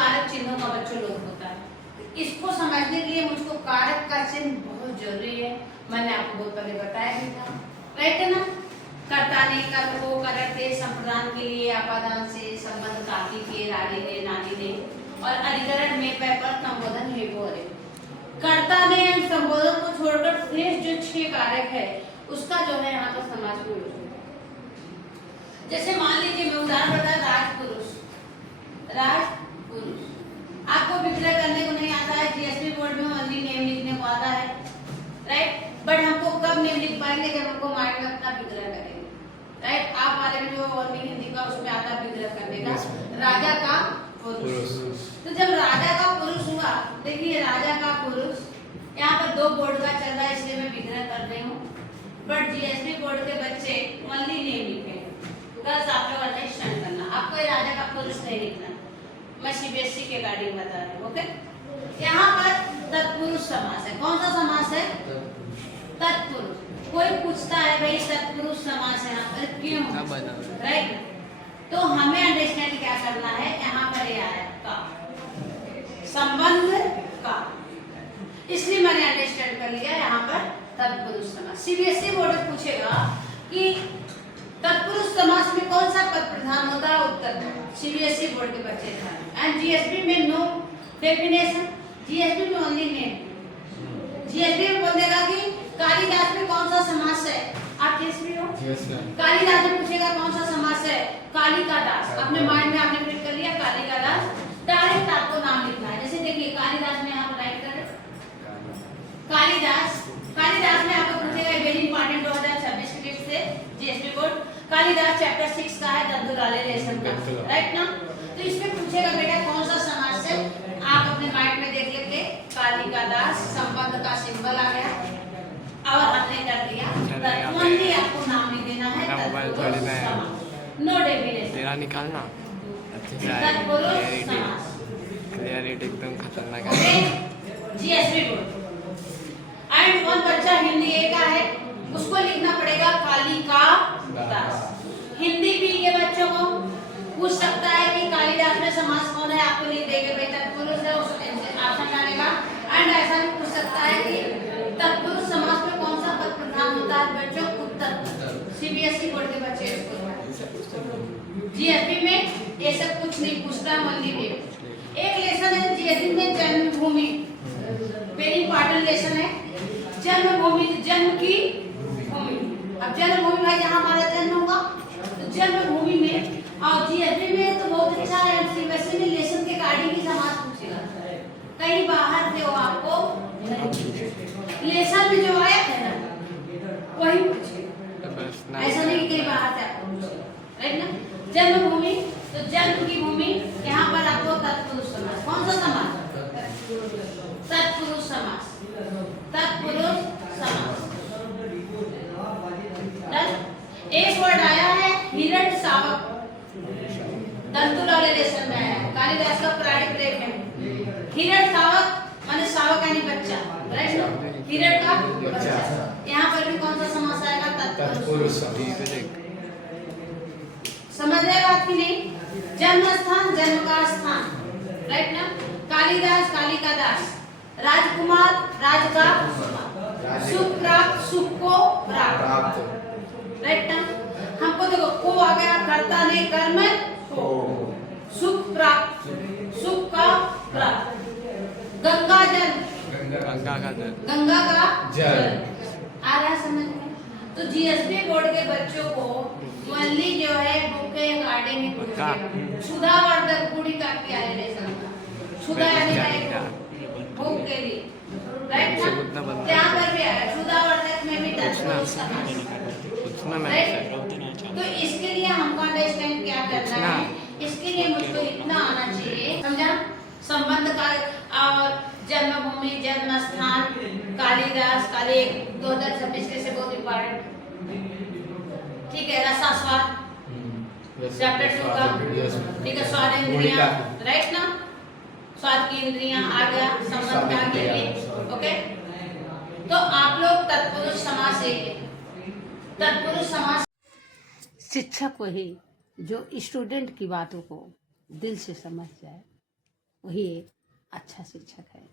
कारक चिन्हों का बच्चों लोग होता है। इसको समझने के लिए मुझको कारक का चिन्ह बहुत जरूरी है। मैंने आपको बहुत पहले बताया भी था, राइट है ना। कर्ता ने, कर्म को, करते, संप्रदान के लिए, आपादान से, संबंध काकी के, रानी ने, नानी ने, और अधिकरण में पर संबोधन हे वो अरे। कर्ता ने संबोधन को छोड़कर शेष जो 6 कारक है उसका जो है यहाँ पर समास में यूज होता है। जैसे मान लीजिए मैं उदाहरण बता, राजपुरुष, राजपुरुष आपको विग्रह करने को नहीं आता है, जीएसपी बोर्ड में ओनली नेम लिखने को आता है, राइट। बट हमको कब नेम लिख पाएंगे, जब हमको माइंड में अपना विग्रह करेंगे, राइट। आप वाले में जो ओनली हिंदी का उसमें आता है विग्रह करने का, राजा का पुरुष। तो जब राजा का पुरुष हुआ, देखिए राजा का पुरुष यहाँ पर 2 बोर्ड का चल रहा है इसलिए मैं विग्रह कर रही हूँ, बट जीएसपी बोर्ड के बच्चे ओनली नेम लिखे। बस आप लोग अंडरस्टैंड करना, आपको राजा का पुरुष नहीं लिखना, मैं सीबीएसई के अकॉर्डिंग बता रही हूँ, ओके। यहाँ पर तत्पुरुष समास है। कौन सा समास है? तत्पुरुष। कोई पूछता है भाई तत्पुरुष समास है यहाँ पर क्यों, राइट। तो हमें अंडरस्टैंड क्या करना है, यहाँ पर ये आया का संबंध का, इसलिए मैंने अंडरस्टैंड कर लिया यहाँ पर तत्पुरुष समास। सीबीएसई बोर्ड पूछेगा कि तत्पुरुष समास में कौन सा पद प्रधान होता है, उत्तर सीबीएसई बोर्ड के बच्चे था। एंड जीएसपी में नो डेफिनेशन, जीएसपी में ओनली नेम। जीएसपी में बोल देगा कि कालिदास में कौन सा समास है, आप जीएसपी हो, कालिदास में पूछेगा कौन सा समास है, कालिका दास। अपने माइंड में आपने फिट कर लिया कालिका दास, डायरेक्ट आपको नाम लिखना है। जैसे देखिए कालिदास में आप राइट करें कालिदास, कालिदास में आपको पूछेगा वेरी इंपॉर्टेंट 2026 के डेट से जीएसपी बोर्ड, कालिदास चैप्टर 6 का है दंतुलाले लेसन का, राइट ना। तो इसमें पूछेगा बेटा कौन सा समास है, आप अपने माइंड में देख लेते, कालिका दास, संबंध का सिंबल आ गया और हमने कर दिया, ओनली आपको नाम नहीं देना है, नो डेफिनेशन। तेरा निकालना क्लियरिटी एकदम खतरनाक है। जीएसपी बोर्ड एंड वन बच्चा हिंदी ए का है, उसको लिखना पड़ेगा कालिका दास। हिंदी बी के बच्चों को पूछ सकता है कि कालिदास में समास कौन है, आपको लिख देंगे भाई तत्पुरुष है, उस ऑप्शन डालेगा। एंड ऐसा भी पूछ सकता है कि तत्पुरुष समास में कौन सा पद प्रधान होता है बच्चों, उत्तर। सीबीएसई बोर्ड के बच्चे जीएसपी में ये सब कुछ नहीं पूछता, मंदी में एक लेसन है जीएसपी में जन्मभूमि, वेरी इंपॉर्टेंट लेसन है। जन्मभूमि, जन्म की भूमि, अब जन्मभूमि भाई जहाँ हमारा जन्म होगा तो जन्मभूमि में, और जीएसपी में तो बहुत अच्छा है, सीबीएसई में लेसन के अकॉर्डिंग ही समास पूछेगा, कहीं बाहर से वो आपको लेसन में जो आया है ना वही पूछेगा, ऐसा नहीं कि कहीं बाहर से आपको पूछेगा, राइट ना। जन्मभूमि तो जन्म की भूमि, यहाँ पर आपको तत्पुरुष समास, कौन सा समास, तत्पुरुष समास, तत्पुरुष समास। एक वर्ड आया है हिरण शावक, दंतुलाले लेसन में आया है, कालिदास का पौराणिक प्रेम में हिरण शावक माने शावक यानी बच्चा, राइट नो, हिरण का बच्चा। यहाँ पर भी कौन सा समास आएगा, तत्पुरुष। समझ रहे बात की नहीं। जन्म स्थान, जन्म का स्थान, राइट ना। कालिदास, कालिका दास, राजकुमार, राज का सुख प्राप्त, सुख को प्राप्त, राइट ना। हमको देखो को आ गया, कर्ता ने कर्म को, सुख प्राप्त, सुख का प्राप्त। गंगा जल, गंगा का जल, गंगा का जल आ रहा समझ में। तो जीएसपी बोर्ड के बच्चों को ओनली जो है बुक के अकॉर्डिंग ही पूछेगा। क्षुधावर्धक गुड़ी का क्या रिलेशन था, क्षुधा यानी भूख के लिए, राइट ना। यहाँ पर भी आया क्षुधावर्धक में भी तत्पुरुष समास, तो इसके लिए हमको अंडरस्टैंड क्या करना है, इसके लिए मुझको इतना आना चाहिए, समझा। संबंध का और जन्मभूमि, जन्म स्थान, कालिदास, काली 2026 से बहुत इम्पोर्टेंट, ठीक है। रसास्वाद चैप्टर 2 का, ठीक है। स्वाद इंद्रियां, राइट ना, स्वाद की इंद्रियां आ गया, संबंध का लिए, ओके। तो आप लोग तत्पुरुष समास से, तत्पुरुष समास शिक्षक वही जो स्टूडेंट की बातों को दिल से समझ जाए, वही एक अच्छा शिक्षक है।